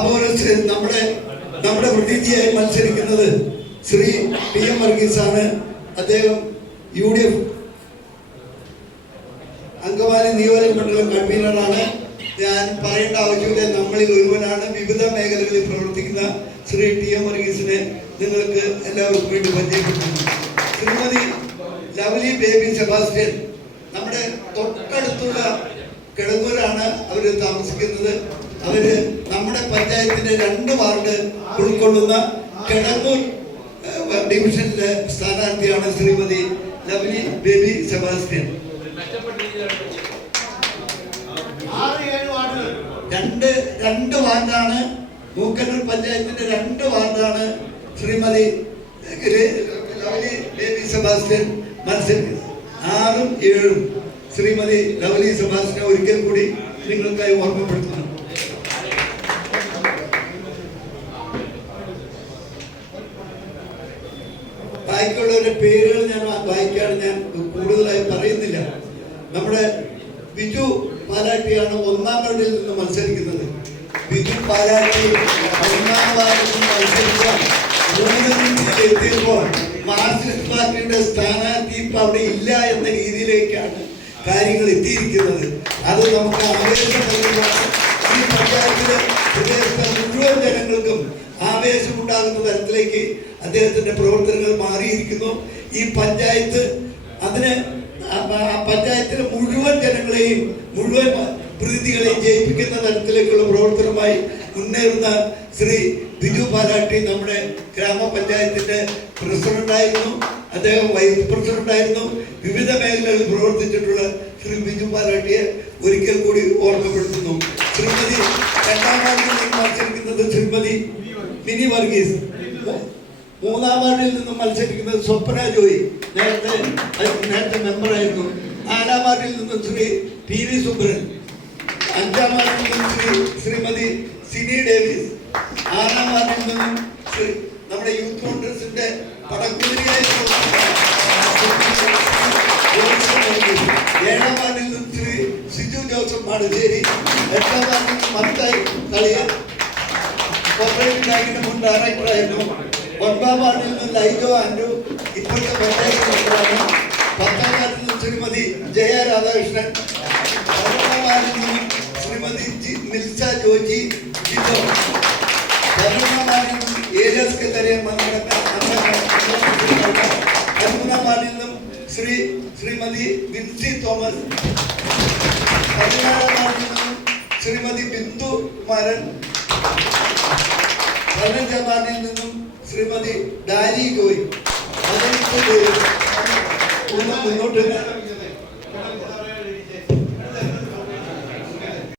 അപ്പോൾ നമ്മുടെ നമ്മുടെ പ്രതിനിധിയായി മത്സരിക്കുന്നത് ശ്രീ പി എം വർഗീസ് ആണ് അദ്ദേഹം യു ഡി എഫ് അങ്കമാലി നിയോജക മണ്ഡലം കൺവീനറാണ്. ഞാൻ പറയേണ്ട ആവശ്യമില്ല. നമ്മളിൽ ഒരുവനാണ്. വിവിധ മേഖലകളിൽ പ്രവർത്തിക്കുന്ന ശ്രീ ടി എം വർഗീസിനെ നിങ്ങൾക്ക് എല്ലാവർക്കും വേണ്ടി പരിചയപ്പെടുത്തുന്നു. ശ്രീമതി ലവ്ലി ബേബി സെബാസ്റ്റ്യൻ നമ്മുടെ തൊട്ടടുത്തുള്ള കിടങ്ങൂരാണ് അവർ താമസിക്കുന്നത്. അവർ നമ്മുടെ പഞ്ചായത്തിന്റെ രണ്ട് വാർഡ് ഉൾക്കൊള്ളുന്ന കിടങ്ങൂർ ഡിവിഷനിലെ സ്ഥാനാർത്ഥിയാണ് ശ്രീമതി ലവ്ലി ബേബി സെബാസ്റ്റ്യൻ. രണ്ട് രണ്ട് വാർഡാണ് മൂക്കന്നൂർ പഞ്ചായത്തിന്റെ രണ്ട് വാർഡാണ് ശ്രീമതി ലവ്ലി ലവലി ബേബി സെബാസ്റ്റ്യൻ മത്സരിക്കുന്നത്. ആറും ഏഴും ശ്രീമതി ലവ്ലി സെബാസ്റ്റ്യൻ ഒരിക്കൽ കൂടി നിങ്ങൾക്കായി ഓർമ്മപ്പെടുത്തുന്നു. ബാക്കിയുള്ളവരുടെ പേരുകൾ ഞാൻ വായിക്കാണ് ഞാൻ കൂടുതലായി പറയുന്നില്ല. നമ്മുടെ ബിജു പാലാട്ടിയാണ് ഒന്നാം റൗണ്ടിൽ നിന്ന് മത്സരിക്കുന്നത്. ബിജു പാലാട്ടി ഒന്നാം വാർഡിൽ മത്സരിക്കാൻ എത്തിയപ്പോൾ മാർക്സിസ്റ്റ് പാർട്ടിയുടെ സ്ഥാനാർത്ഥി ഇപ്പൊ അവിടെ ഇല്ല എന്ന രീതിയിലേക്കാണ് കാര്യങ്ങൾ എത്തിയിരിക്കുന്നത്. അത് നമുക്ക് ആവേശം നൽകുന്ന ഈ പഞ്ചായത്തിലെ ആവേശമുണ്ടാകുന്ന തരത്തിലേക്ക് അദ്ദേഹത്തിന്റെ പ്രവർത്തനങ്ങൾ മാറിയിരിക്കുന്നു. ഈ പഞ്ചായത്ത് അതിന് പഞ്ചായത്തിലെ മുഴുവൻ ജനങ്ങളെയും മുഴുവൻ പ്രതിനിധികളെയും ജയിപ്പിക്കുന്ന തരത്തിലേക്കുള്ള പ്രവർത്തനമായി മുന്നേറുന്ന ശ്രീ ബിജു പാലാട്ടി നമ്മുടെ ഗ്രാമപഞ്ചായത്തിന്റെ പ്രസിഡന്റായിരുന്നു. അദ്ദേഹം വൈസ് പ്രസിഡന്റായിരുന്നു. വിവിധ മേഖലകളിൽ പ്രവർത്തിച്ചിട്ടുള്ള ശ്രീ ബിജു പാലാട്ടിയെ ഒരിക്കൽ കൂടി ഓർമ്മപ്പെടുത്തുന്നു. ശ്രീമതി രണ്ടാം വാർഡിൽ നിന്ന് മത്സരിക്കുന്നത് ശ്രീമതി മിനി വർഗീസ്. മൂന്നാം വാർഡിൽ നിന്നും മത്സരിക്കുന്നത് സ്വപ്ന ജോയി. നേരത്തെ നേരത്തെ മെമ്പറായിരുന്നു നാലാം വാർഡിൽ നിന്നും ശ്രീ പി വി സുബ്രൻ. അഞ്ചാം വാർഡിൽ നിന്നും ശ്രീ ശ്രീമതി സിനി ഡേവിസ്. ആറാം വാർഡിൽ നിന്നും ശ്രീ നമ്മുടെ യൂത്ത് കോൺഗ്രസിന്റെ ഏഴാം വാർഡിൽ നിന്നും ശ്രീ സിജു ജോസഫ് മാടുശ്ശേരി എട്ടാം വാർഡിൽ നിന്നും മത്തായി കളിയൻ ബാങ്കിന്റെ മുൻ ഡയറക്ടറായിരുന്നു. ഒൻപതാം വാർഡിൽ നിന്ന് ലൈജോ ആൻഡു ഇപ്പോഴത്തെ പഞ്ചായത്ത് മെമ്പറാണ് പത്താം വാർഡിൽ നിന്ന് ശ്രീമതി ജയ രാധാകൃഷ്ണൻ പതിനൊന്നാം വാർഡിൽ നിന്നും ശ്രീമതി നിൽസ ജോജി ജിജോ പതിനൊന്നാം വാർഡിൽ നിന്നും ഏരിയസ് കല്ലരെ പതിമൂന്നാം വാർഡിൽ നിന്നും ശ്രീ ശ്രീമതി വിൻസി തോമസ് പതിനാറാം വാർഡിൽ നിന്നും ശ്രീമതി ബിന്ദു കുമാരൻ വനം ജപ്പാനിൽ നിന്നും ശ്രീമതി ഡാരി ഗോയി മുന്നോട്ട്